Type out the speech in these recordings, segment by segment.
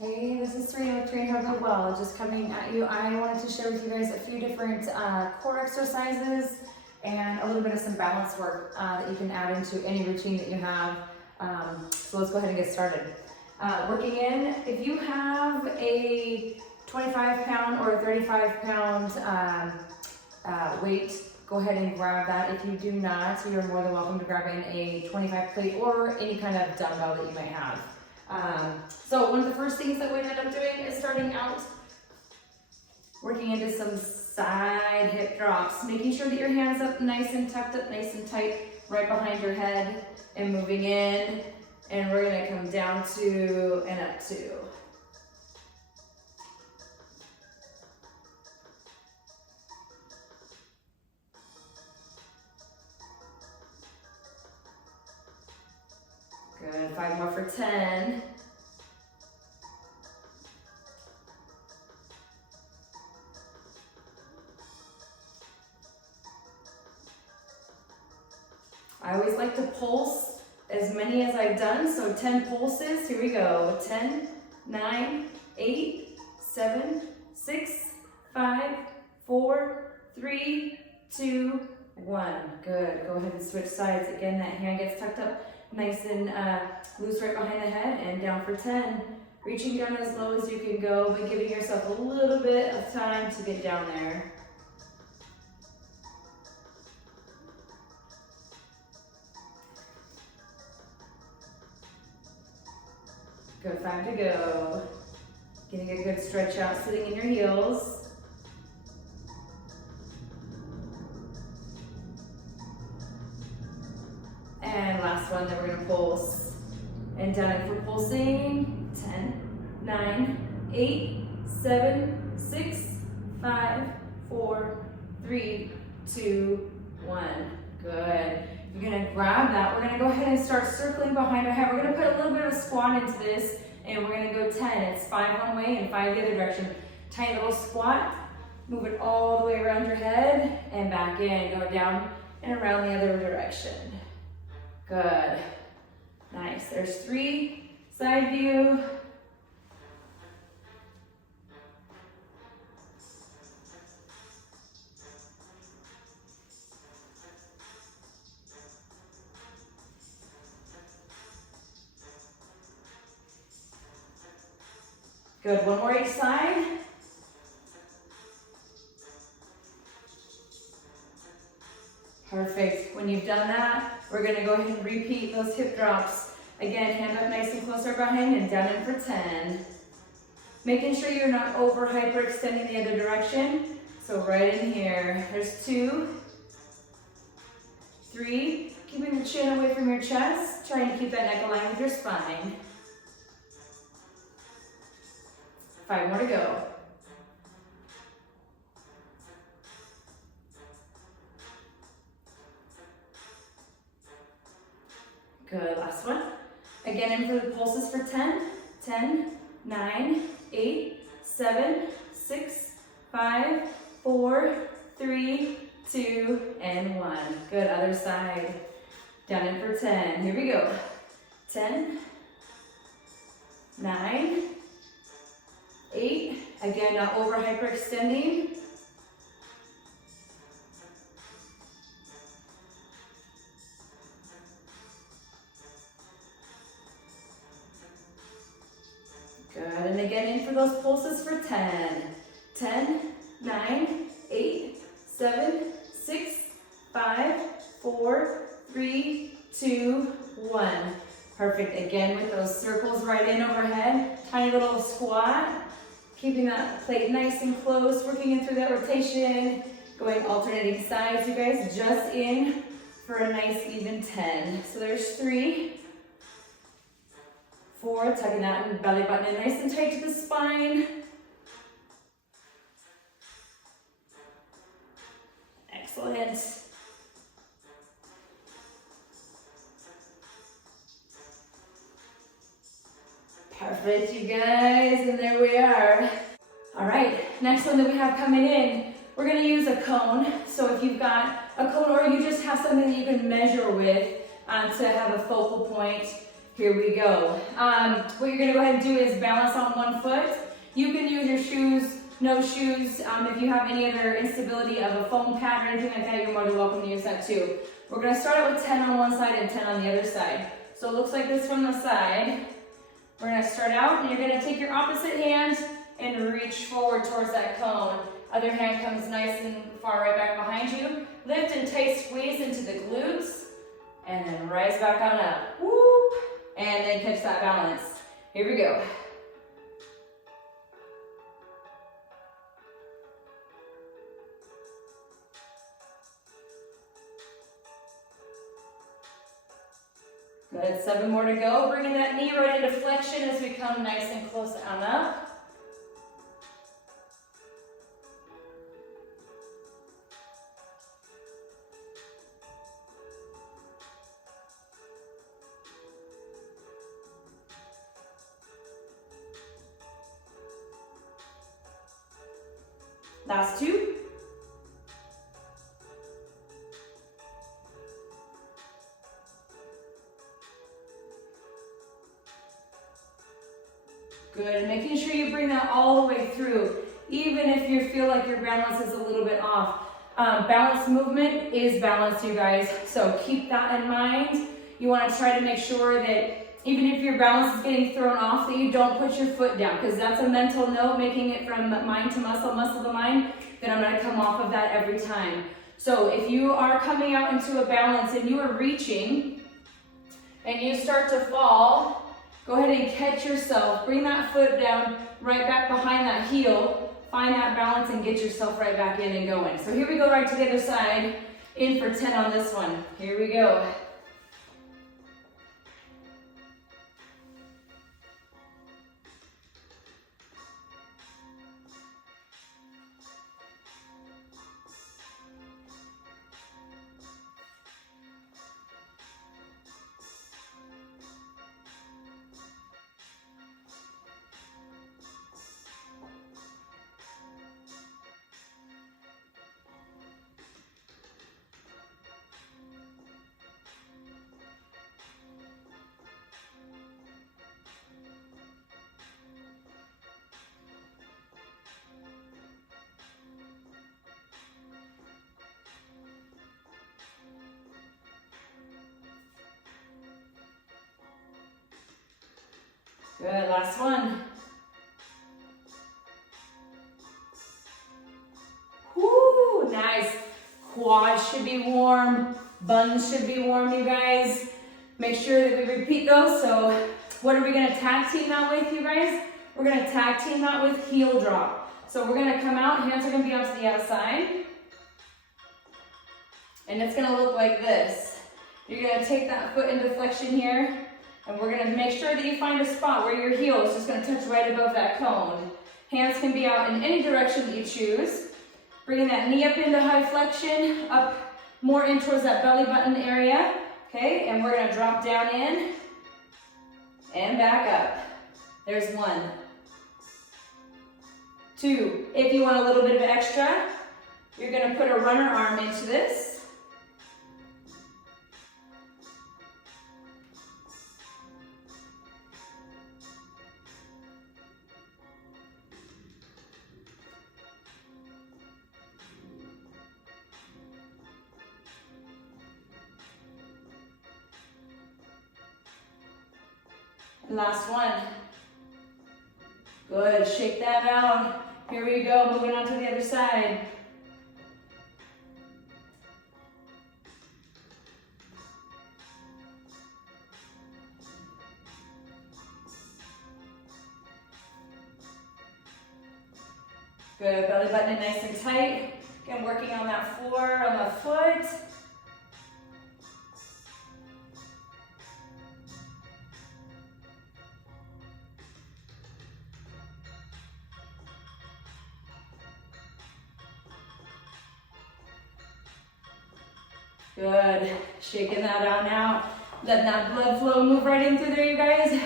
Hey, this is Syrina with Train Hard Well, just coming at you. I wanted to share with you guys a few different core exercises and a little bit of some balance work that you can add into any routine that you have. So let's go ahead and get started. Working in, if you have a 25-pound or a 35-pound weight, go ahead and grab that. If you do not, you're more than welcome to grab in a 25 plate or any kind of dumbbell that you might have. So one of the first things that we end up doing is starting out working into some side hip drops, making sure that your hands up nice and tucked up, nice and tight, right behind your head, and moving in, and we're gonna come down two and up two. Good, 5 more for 10. I always like to pulse as many as I've done, so 10 pulses. Here we go. 10, 9, 8, 7, 6, 5, 4, 3, 2, 1. Good. Go ahead and switch sides. Again, that hand gets tucked up nice and loose right behind the head, and down for 10. Reaching down as low as you can go, but giving yourself a little bit of time to get down there. Good, 5 to go. Getting a good stretch out, sitting in your heels. And last one, then we're gonna pulse. And down in for pulsing, 10, 9, 8, 7, 6, 5, 4, 3, 2, 1. Good. You're gonna grab that. We're gonna go ahead and start circling behind our head. We're gonna put a little bit of a squat into this, and we're gonna go 10. It's 5 one way and 5 the other direction. Tiny little squat. Move it all the way around your head and back in. Go down and around the other direction. Good. Nice. There's 3. Side view. Good. One more each side. Perfect. When you've done that, we're going to go ahead and repeat those hip drops. Again, hand up nice and close right behind and down in for 10. Making sure you're not over hyperextending the other direction. So right in here. There's 2, 3. Keeping the chin away from your chest. Trying to keep that neck aligned with your spine. 5 more to go. Good, last one. Again, in for the pulses for 10. 10, 9, 8, 7, 6, 5, 4, 3, 2, and 1. Good, other side. Down in for 10. Here we go. 10, 9, 8. Again, not over hyperextending. 'Good, and again in for those pulses for 10. 10, 9, 8, 7, 6, 5, 4, 3, 2, 1. Perfect, again with those circles right in overhead. Tiny little squat. Keeping that plate nice and close, working in through that rotation, going alternating sides, you guys, just in for a nice even 10. So there's 3, 4, tucking that belly button in nice and tight to the spine. Excellent. Perfect, you guys, and there we are. All right, next one that we have coming in, we're gonna use a cone. So if you've got a cone or you just have something that you can measure with to have a focal point, Here we go. What you're gonna go ahead and do is balance on one foot. You can use your shoes, no shoes. If you have any other instability of a foam pad or anything like that, you're more than welcome to use that too. We're gonna start out with 10 on one side and 10 on the other side. So it looks like this from the side. We're gonna start out and you're gonna take your opposite hand and reach forward towards that cone. Other hand comes nice and far right back behind you. Lift and tight squeeze into the glutes and then rise back on up. Whoop. And then catch that balance. Here we go. Good, 7 more to go. Bringing that knee right into flexion as we come nice and close on up. Last 2. Good, and making sure you bring that all the way through, even if you feel like your balance is a little bit off. Balance movement is balance, you guys, so keep that in mind. You want to try to make sure that even if your balance is getting thrown off, that you don't put your foot down, because that's a mental note, making it from mind to muscle, muscle to mind, then I'm going to come off of that every time. So if you are coming out into a balance and you are reaching and you start to fall, go ahead and catch yourself. Bring that foot down right back behind that heel. Find that balance and get yourself right back in and going. So here we go, right to the other side. In for 10 on this one. Here we go. Good, last one. Whoo, nice. Quads should be warm, buns should be warm, you guys. Make sure that we repeat those. So what are we gonna tag team that with, you guys? We're gonna tag team that with heel drop. So we're gonna come out, hands are gonna be out to the outside. And it's gonna look like this. You're gonna take that foot into flexion here. And we're gonna make sure that you find a spot where your heel is just gonna touch right above that cone. Hands can be out in any direction that you choose. Bringing that knee up into high flexion, up more in towards that belly button area. Okay, and we're gonna drop down in and back up. There's 1. 2, if you want a little bit of extra, you're gonna put a runner arm into this. Last one. Good, shake that out. Here we go, moving on to the other side. Good, belly button nice and tight. Again, working on that floor, on the foot. Good, shaking that out now. Let that blood flow move right in through there, you guys.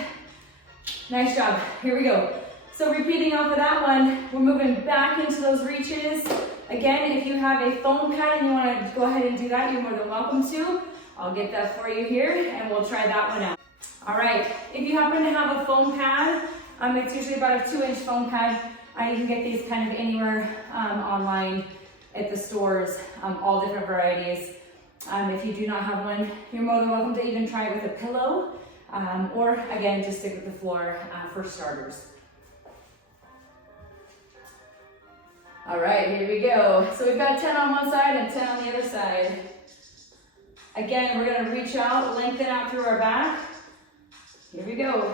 Nice job, here we go. So repeating off of that one, we're moving back into those reaches. Again, if you have a foam pad and you wanna go ahead and do that, you're more than welcome to. I'll get that for you here and we'll try that one out. All right, if you happen to have a foam pad, it's usually about a 2-inch foam pad. You can get these kind of anywhere online at the stores, all different varieties. If you do not have one, you're more than welcome to even try it with a pillow, or again, just stick with the floor for starters. All right, here we go. So we've got 10 on one side and 10 on the other side. Again, we're gonna reach out, lengthen out through our back. Here we go.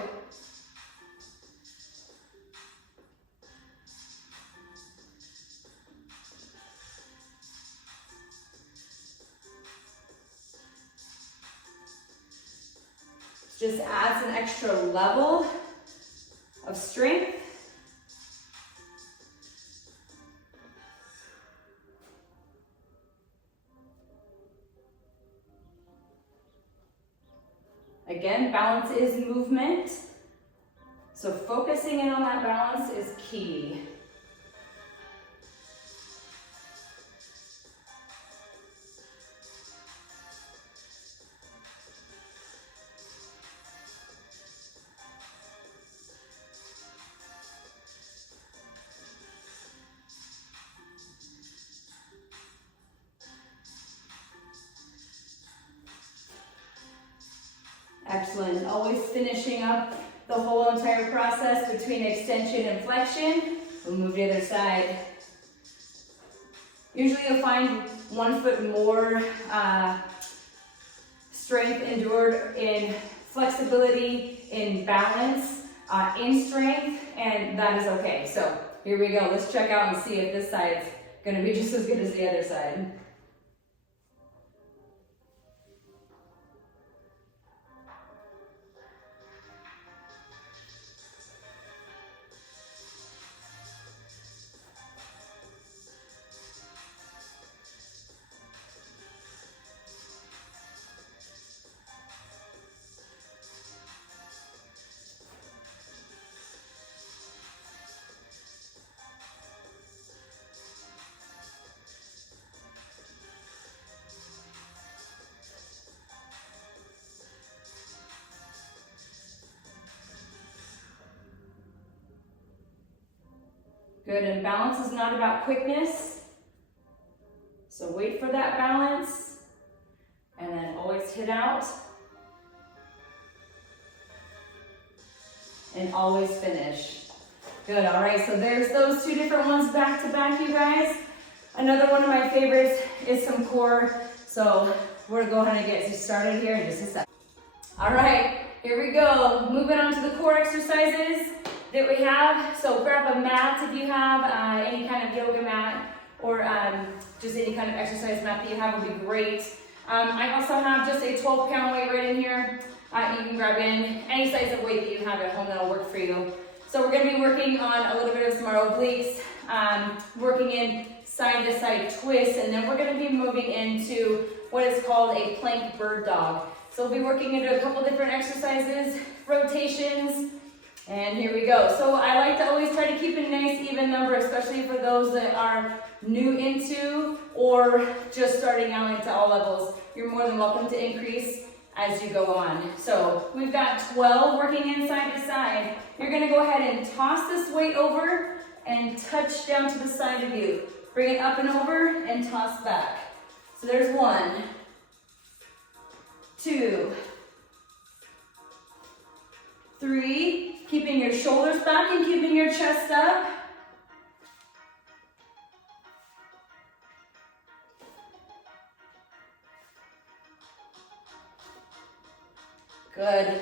Just adds an extra level of strength. Again, balance is movement, so focusing in on that balance is key. Excellent. Always finishing up the whole entire process between extension and flexion. We'll move to the other side. Usually you'll find 1 foot more strength endured in flexibility, in balance, in strength, and that is okay. So here we go. Let's check out and see if this side's gonna be just as good as the other side. Good, and balance is not about quickness. So wait for that balance, and then always hit out. And always finish. Good, all right, so there's those 2 different ones back to back, you guys. Another one of my favorites is some core. So we're gonna go ahead and get started here in just a second. All right, here we go. Moving on to the core exercises that we have. So grab a mat if you have, any kind of yoga mat or just any kind of exercise mat that you have would be great. I also have just a 12-pound weight right in here. You can grab in any size of weight that you have at home that'll work for you. So we're gonna be working on a little bit of some our obliques, working in side to side twists, and then we're gonna be moving into what is called a plank bird dog. So we'll be working into a couple different exercises, rotations, and here we go. So I like to always try to keep a nice even number, especially for those that are new into or just starting out into all levels. You're more than welcome to increase as you go on. So we've got 12 working in side to side. You're gonna go ahead and toss this weight over and touch down to the side of you. Bring it up and over and toss back. So there's 1, 2, 3, keeping your shoulders back and keeping your chest up. Good.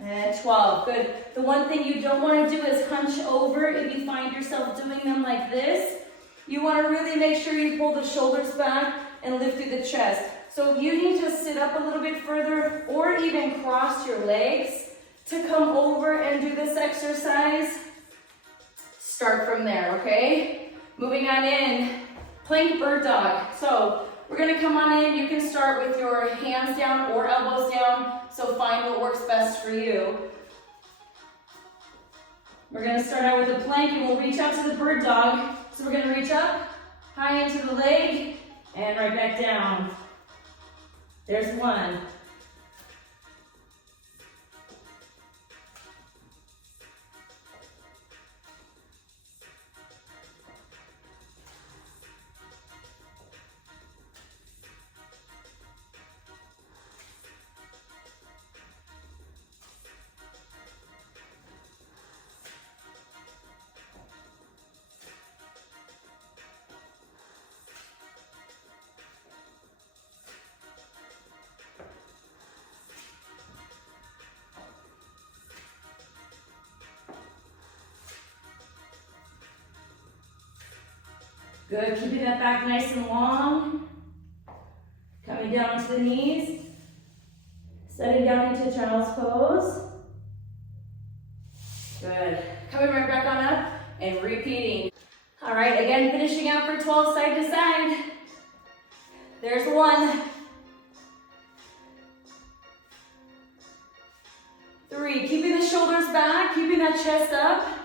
And 12, good. The one thing you don't want to do is hunch over if you find yourself doing them like this. You want to really make sure you pull the shoulders back and lift through the chest. So if you need to sit up a little bit further or even cross your legs to come over and do this exercise, start from there, okay? Moving on in, plank bird dog. So we're gonna come on in. You can start with your hands down or elbows down, so find what works best for you. We're gonna start out with a plank and we'll reach out to the bird dog. So we're gonna reach up, high into the leg, and right back down. There's one. Good, keeping that back nice and long. Coming down to the knees. Setting down into child's pose. Good. Coming right back on up and repeating. All right, again, finishing out for 12 side to side. There's one. 3, keeping the shoulders back, keeping that chest up.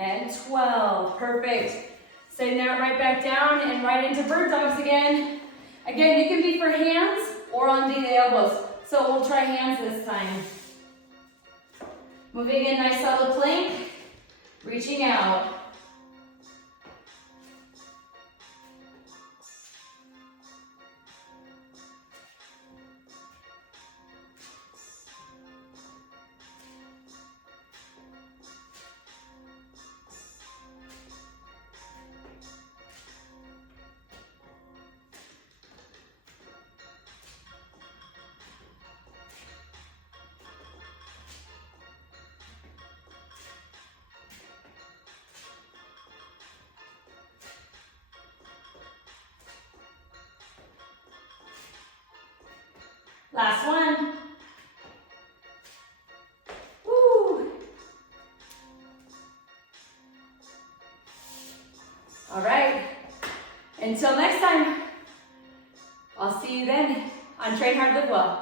And 12, perfect. Setting that right back down and right into bird dogs again. Again, it can be for hands or on the elbows. So we'll try hands this time. Moving in, nice solid plank. Reaching out. Last one. Woo. All right. Until next time, I'll see you then on Train Hard, Live Well.